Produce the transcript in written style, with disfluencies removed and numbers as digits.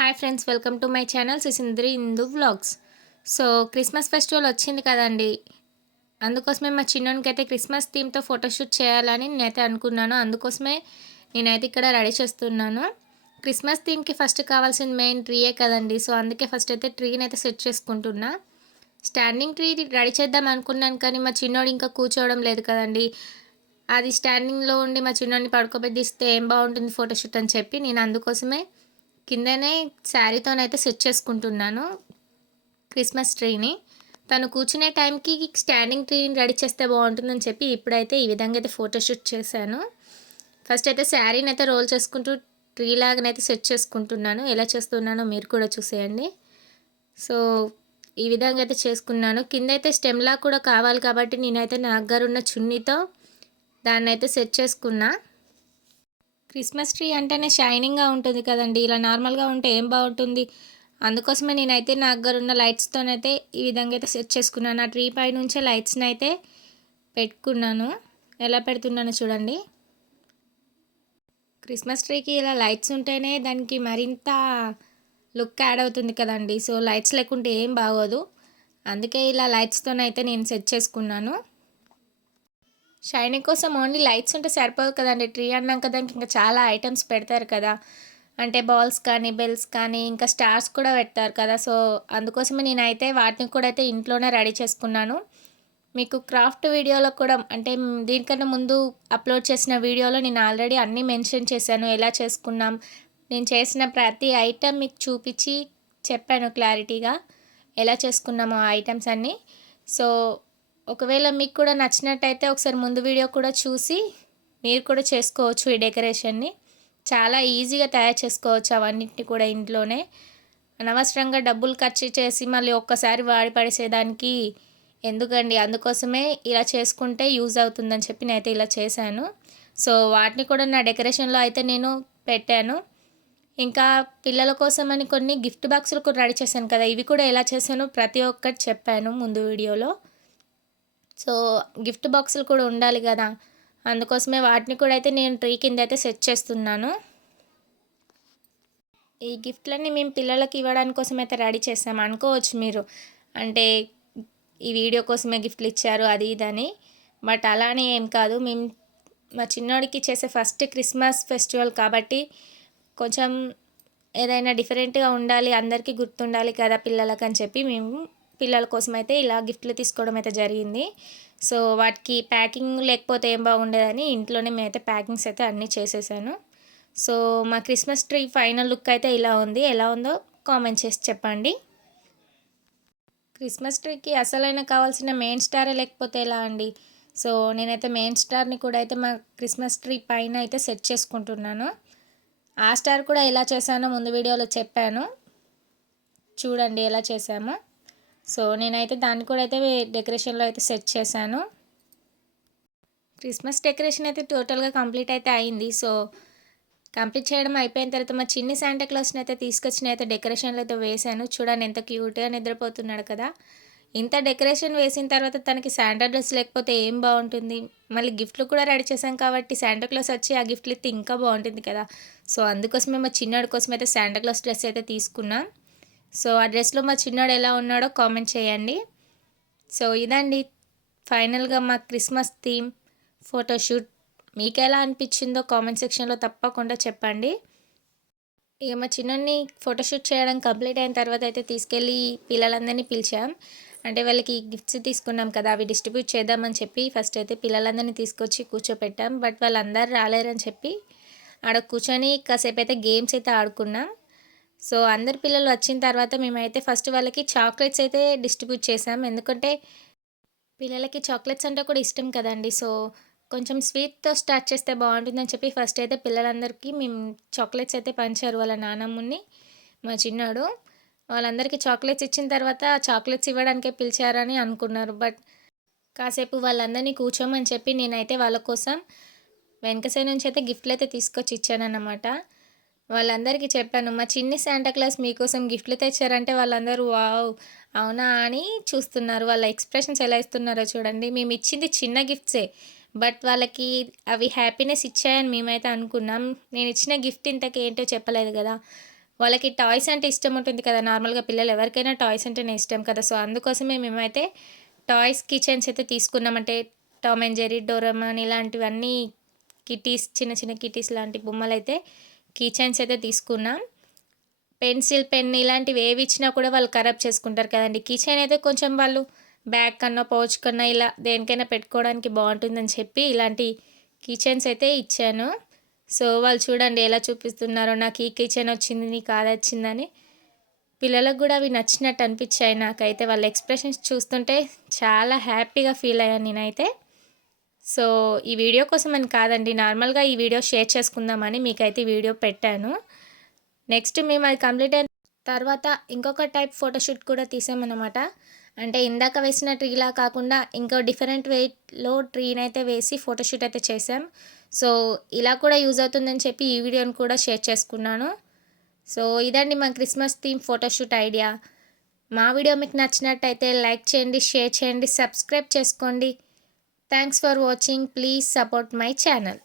Hi friends, welcome to my channel సిసింద్రి Hindu vlogs. So Christmas festival వచ్చింది కదండి. అందుకోసమే మా చిన్నోనికైతే క్రిస్మస్ థీమ్తో ఫోటోషూట్ చేయాలని నేనైతే అనుకున్నాను. అందుకోసమే నేనైతే ఇక్కడ రెడీ చేస్తున్నాను. క్రిస్మస్ థీమ్కి ఫస్ట్ కావాల్సిన మెయిన్ ట్రీయే కదండి. సో అందుకే ఫస్ట్ అయితే ట్రీని అయితే సెట్ చేసుకుంటున్నా. స్టాండింగ్ ట్రీ రెడీ చేద్దాం అనుకున్నాను, కానీ మా చిన్నోడు ఇంకా కూర్చోవడం లేదు కదండి. అది స్టాండింగ్లో ఉండి మా చిన్నోడిని పడుకోబెట్టిస్తే ఏం బాగుంటుంది ఫోటోషూట్ అని చెప్పి నేను అందుకోసమే కిందనే శారీతోనైతే సెట్ చేసుకుంటున్నాను క్రిస్మస్ ట్రీని. తను కూర్చునే టైంకి స్టాండింగ్ ట్రీని రెడీ చేస్తే బాగుంటుందని చెప్పి ఇప్పుడైతే ఈ విధంగా అయితే ఫోటోషూట్ చేశాను. ఫస్ట్ అయితే శారీని అయితే రోల్ చేసుకుంటూ ట్రీ లాగానైతే సెట్ చేసుకుంటున్నాను. ఎలా చేస్తున్నానో మీరు కూడా చూసేయండి. సో ఈ విధంగా అయితే చేసుకున్నాను. కింద అయితే స్టెమ్లా కూడా కావాలి కాబట్టి నేనైతే నా దగ్గర ఉన్న చున్నీతో దాన్ని అయితే సెట్ చేసుకున్నా. క్రిస్మస్ ట్రీ అంటేనే షైనింగ్గా ఉంటుంది కదండి. ఇలా నార్మల్గా ఉంటే ఏం బాగుంటుంది. అందుకోసమే నేనైతే నా దగ్గర ఉన్న లైట్స్తోనైతే ఈ విధంగా అయితే సెట్ చేసుకున్నాను. ఆ ట్రీ పై నుంచే లైట్స్ని అయితే పెట్టుకున్నాను. ఎలా పెడుతున్నానో చూడండి. క్రిస్మస్ ట్రీకి ఇలా లైట్స్ ఉంటేనే దానికి మరింత లుక్ యాడ్ అవుతుంది కదండి. సో లైట్స్ లేకుంటే ఏం బాగోదు. అందుకే ఇలా లైట్స్తోనైతే నేను సెట్ చేసుకున్నాను. షైనింగ్ కోసం ఓన్లీ లైట్స్ ఉంటే సరిపోదు కదండి. ట్రీ అన్నాక దానికి ఇంకా చాలా ఐటమ్స్ పెడతారు కదా. అంటే బాల్స్ కానీ, బెల్స్ కానీ, ఇంకా స్టార్స్ కూడా పెడతారు కదా. సో అందుకోసమే నేనైతే వాటిని కూడా అయితే ఇంట్లోనే రెడీ చేసుకున్నాను. మీకు క్రాఫ్ట్ వీడియోలో కూడా అంటే దీనికన్నా ముందు అప్లోడ్ చేసిన వీడియోలో నేను ఆల్రెడీ అన్నీ మెన్షన్ చేశాను. ఎలా చేసుకున్నాం, నేను చేసిన ప్రతి ఐటెం మీకు చూపించి చెప్పాను క్లారిటీగా ఎలా చేసుకున్నామో ఆ ఐటమ్స్ అన్నీ. సో ఒకవేళ మీకు కూడా నచ్చినట్టయితే ఒకసారి ముందు వీడియో కూడా చూసి మీరు కూడా చేసుకోవచ్చు. ఈ డెకరేషన్ని చాలా ఈజీగా తయారు చేసుకోవచ్చు అవన్నిటిని కూడా ఇంట్లోనే. అనవసరంగా డబ్బులు ఖర్చు చేసి మళ్ళీ ఒక్కసారి వాడి పడేసేదానికి ఎందుకండి. అందుకోసమే ఇలా చేసుకుంటే యూజ్ అవుతుందని చెప్పి నేనైతే ఇలా చేశాను. సో వాటిని కూడా నా డెకరేషన్లో అయితే నేను పెట్టాను. ఇంకా పిల్లల కోసమని కొన్ని గిఫ్ట్ బాక్సులు కూడా రెడీ చేశాను కదా. ఇవి కూడా ఎలా చేశానో ప్రతి ఒక్కటి చెప్పాను ముందు వీడియోలో. సో గిఫ్ట్ బాక్సులు కూడా ఉండాలి కదా. అందుకోసమే వాటిని కూడా అయితే నేను ట్రీ కింద అయితే సెట్ చేస్తున్నాను. ఈ గిఫ్ట్లన్నీ మేము పిల్లలకి ఇవ్వడానికి కోసం అయితే రెడీ చేసాము అనుకోవచ్చు మీరు. అంటే ఈ వీడియో కోసమే గిఫ్ట్లు ఇచ్చారు అది ఇదని. బట్ అలానే ఏం కాదు. మేము మా చిన్నోడికి చేసే ఫస్ట్ క్రిస్మస్ ఫెస్టివల్ కాబట్టి కొంచెం ఏదైనా డిఫరెంట్గా ఉండాలి, అందరికీ గుర్తుండాలి కదా పిల్లలకి అని చెప్పి మేము పిల్లల కోసం అయితే ఇలా గిఫ్ట్లు తీసుకోవడం అయితే జరిగింది. సో వాటికి ప్యాకింగ్ లేకపోతే ఏం బాగుండేదని ఇంట్లోనే మేమైతే ప్యాకింగ్స్ అయితే అన్నీ చేసేసాను. సో మా క్రిస్మస్ ట్రీ ఫైనల్ లుక్ అయితే ఇలా ఉంది. ఎలా ఉందో కామెంట్ చేసి చెప్పండి. క్రిస్మస్ ట్రీకి అసలైన కావాల్సిన మెయిన్ స్టారే లేకపోతే ఎలా అండి. సో నేనైతే మెయిన్ స్టార్ని కూడా అయితే మా క్రిస్మస్ ట్రీ పైన అయితే సెట్ చేసుకుంటున్నాను. ఆ స్టార్ కూడా ఎలా చేశానో ముందు వీడియోలో చెప్పాను, చూడండి ఎలా చేశామో. సో నేనైతే దాన్ని కూడా అయితే డెకరేషన్లో అయితే సెట్ చేశాను. క్రిస్మస్ డెకరేషన్ అయితే టోటల్గా కంప్లీట్ అయితే అయింది. సో కంప్లీట్ చేయడం అయిపోయిన తర్వాత మా చిన్ని శాంటాక్లాస్ని అయితే తీసుకొచ్చిన అయితే డెకరేషన్లో అయితే వేశాను. చూడండి ఎంత క్యూట్గా నిద్రపోతున్నాడు కదా. ఇంత డెకరేషన్ వేసిన తర్వాత తనకి శాంటా డ్రెస్ లేకపోతే ఏం బాగుంటుంది. మళ్ళీ గిఫ్ట్లు కూడా రెడీ చేశాం కాబట్టి శాంటాక్లాస్ వచ్చి ఆ గిఫ్ట్లు ఇస్తే ఇంకా బాగుంటుంది కదా. సో అందుకోసమే మా చిన్నాడు కోసం అయితే శాంటాక్లాస్ డ్రెస్ అయితే తీసుకున్నాం. సో ఆ డ్రెస్లో మా చిన్నాడు ఎలా ఉన్నాడో కామెంట్ చేయండి. సో ఇదండి ఫైనల్గా మా క్రిస్మస్ థీమ్ ఫోటోషూట్. మీకు ఎలా అనిపించిందో కామెంట్ సెక్షన్లో తప్పకుండా చెప్పండి. ఇక మా చిన్నోడిని ఫోటోషూట్ చేయడం కంప్లీట్ అయిన తర్వాత అయితే తీసుకెళ్ళి పిల్లలందరినీ పిలిచాం. అంటే వాళ్ళకి గిఫ్ట్స్ తీసుకున్నాం కదా, అవి డిస్ట్రిబ్యూట్ చేద్దామని చెప్పి ఫస్ట్ అయితే పిల్లలందరినీ తీసుకొచ్చి కూర్చోపెట్టాం. బట్ వాళ్ళందరూ రాలేరని చెప్పి ఆడ కూర్చొని కాసేపు అయితే గేమ్స్ అయితే ఆడుకున్నాం. సో అందరు పిల్లలు వచ్చిన తర్వాత మేమైతే ఫస్ట్ వాళ్ళకి చాక్లెట్స్ అయితే డిస్ట్రిబ్యూట్ చేసాం. ఎందుకంటే పిల్లలకి చాక్లెట్స్ అంటే కూడా ఇష్టం కదండి. సో కొంచెం స్వీట్‌తో స్టార్ట్ చేస్తే బాగుంటుందని చెప్పి ఫస్ట్ అయితే పిల్లలందరికీ మేము చాక్లెట్స్ అయితే పంచారు వాళ్ళ నానమ్ముని, మా చిన్నోడు. వాళ్ళందరికీ చాక్లెట్స్ ఇచ్చిన తర్వాత చాక్లెట్స్ ఇవ్వడానికే పిలిచారని అనుకున్నారు. బట్ కాసేపు వాళ్ళందరినీ కూర్చోమని చెప్పి నేనైతే వాళ్ళ కోసం వెనక సైడ్ నుంచి అయితే గిఫ్ట్లు అయితే తీసుకొచ్చి ఇచ్చానన్నమాట. వాళ్ళందరికీ చెప్పాను, మా చిన్ని శాంటాక్లాస్ మీకోసం గిఫ్ట్లు తెచ్చారంటే వాళ్ళందరూ వావ్! అవునా అని చూస్తున్నారు. వాళ్ళ ఎక్స్‌ప్రెషన్స్ ఎలా ఇస్తున్నారో చూడండి. మేము ఇచ్చింది చిన్న గిఫ్ట్సే. బట్ వాళ్ళకి అవి హ్యాపీనెస్ ఇచ్చాయని మేమైతే అనుకున్నాం. నేను ఇచ్చిన గిఫ్ట్ ఇంతకి ఏంటో చెప్పలేదు కదా. వాళ్ళకి టాయ్స్ అంటే ఇష్టం ఉంటుంది కదా! నార్మల్‌గా పిల్లలు ఎవరికైనా టాయ్స్ అంటేనే ఇష్టం కదా! సో, అందుకోసమే మేమైతే టాయ్స్ కీ చైన్స్ అయితే తీసుకున్నాం. అంటే టామ్ అండ్ జెర్రీ, డోరేమాన్ ఇలాంటివన్నీ కిట్టీస్ చిన్న చిన్న కిట్టీస్ లాంటి బొమ్మలైతే కీ చైన్స్ అయితే తీసుకున్నాం. పెన్సిల్, పెన్ ఇలాంటివి ఏవి ఇచ్చినా కూడా వాళ్ళు ఖరాబ్ చేసుకుంటారు కదండీ! కీ చైన్ అయితే కొంచెం వాళ్ళు బ్యాగ్ కన్నా, పౌచ్ కన్నా ఇలా దేనికైనా పెట్టుకోవడానికి బావుంటుందని చెప్పి ఇలాంటి కీ చైన్స్ అయితే ఇచ్చాను. సో, వాళ్ళు చూడండి ఎలా చూపిస్తున్నారో నాకు ఈ కీ చైన్ వచ్చింది, నీకు అదొచ్చిందని. పిల్లలకు గూడా అవి నచ్చినట్టు అనిపిచ్చాయి నాకైతే. వాళ్ళ ఎక్స్‌ప్రెషన్స్ చూస్తుంటే చాలా హ్యాపీగా ఫీల్ అయ్యాను నేనైతే. సో, ఈ వీడియో కోసమని కాదండి. నార్మల్‌గా ఈ వీడియో షేర్ చేసుకుందామని మీకైతే ఈ వీడియో పెట్టాను. నెక్స్ట్ మేము అది కంప్లీట్ అయిన తర్వాత ఇంకొక టైప్ ఫోటోషూట్ కూడా తీసామనమాట. అంటే ఇందాక వేసిన ట్రీలా కాకుండా ఇంకో డిఫరెంట్ వేలో ట్రీనైతే వేసి ఫోటోషూట్ అయితే చేశాం. సో, ఇలా కూడా యూజ్ అవుతుందని చెప్పి ఈ వీడియోని కూడా షేర్ చేసుకున్నాను. సో, ఇదండి మా క్రిస్మస్ థీమ్ ఫోటోషూట్ ఐడియా. మా వీడియో మీకు నచ్చినట్టయితే లైక్ చేయండి, షేర్ చేయండి, సబ్స్క్రైబ్ చేసుకోండి. Thanks for watching. Please support my channel.